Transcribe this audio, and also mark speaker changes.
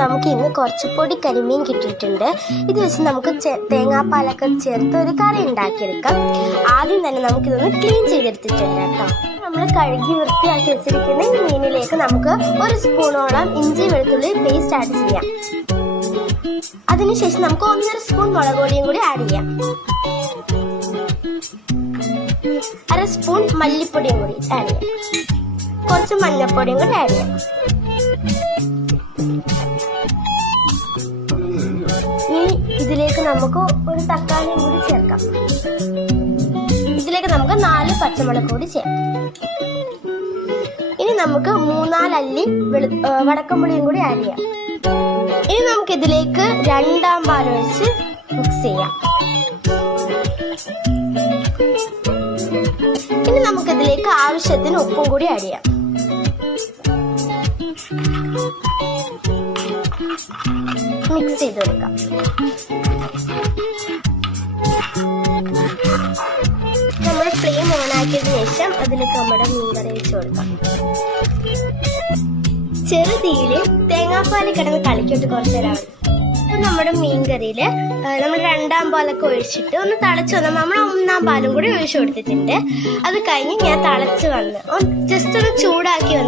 Speaker 1: നമുക്ക് ഇന്ന് കുറച്ച് പൊടി കരിമീൻ കിട്ടിയിട്ടുണ്ട്. ഇത് വെച്ച് നമുക്ക് തേങ്ങാപ്പാലൊക്കെ ചേർത്ത് ഒരു കറി ഉണ്ടാക്കിയെടുക്കാം. ആദ്യം തന്നെ നമുക്ക് ഇതൊന്ന് ക്ലീൻ ചെയ്തെടുത്തിട്ടുണ്ട് കേട്ടോ. നമ്മൾ കഴുകി വൃത്തിയാക്കി വെച്ചിരിക്കുന്ന മീനിലേക്ക് നമുക്ക് ഒരു സ്പൂണോളം ഇഞ്ചി വെളുത്തുള്ളി പേസ്റ്റ് ആഡ് ചെയ്യാം. അതിനുശേഷം നമുക്ക് ഒന്നര സ്പൂൺ മുളക് പൊടിയും കൂടി ആഡ് ചെയ്യാം. അര സ്പൂൺ മല്ലിപ്പൊടിയും കൂടി ആഡ് ചെയ്യാം. കുറച്ച് മഞ്ഞൾപ്പൊടിയും കൂടി ആഡ് ചെയ്യാം. നമുക്ക് ഒരു തക്കാളിയും കൂടി ചേർക്കാം. ഇതിലേക്ക് നമുക്ക് നാല് പച്ചമുളക് കൂടി ചേർക്കാം. ഇനി നമുക്ക് മൂന്നാലല്ലി വെളു വടക്കമ്പുളിയും കൂടി ആഡ് ചെയ്യാം. ഇനി നമുക്ക് ഇതിലേക്ക് രണ്ടാം പാൽ ഒഴിച്ച് മിക്സ് ചെയ്യാം. ഇനി നമുക്ക് ഇതിലേക്ക് ആവശ്യത്തിന് ഉപ്പും കൂടി ആഡ് ചെയ്യാം. മിക്സ് ചെയ്ത് കൊടുക്കാം. നമ്മൾ ഫ്ലെയിം ഓൺ ആക്കിയതിനു ശേഷം അതിലേക്ക് നമ്മുടെ മീൻകറി വെച്ച് കൊടുക്കാം. ചെറു തീയിൽ തേങ്ങാപ്പാൽ കിടന്ന് കളിക്കോട്ട് കുറച്ച് നേരം നമ്മുടെ മീൻകറിയിൽ നമ്മൾ രണ്ടാം പാലൊക്കെ ഒഴിച്ചിട്ട് ഒന്ന് തിളച്ച് വന്നു നമ്മൾ ഒന്നാം പാലും കൂടി ഒഴിച്ചു കൊടുത്തിട്ടുണ്ട്. അത് കഴിഞ്ഞ് ഞാൻ തിളച്ച് വന്ന് ജസ്റ്റ് ഒന്ന് ചൂടാക്കി വന്നു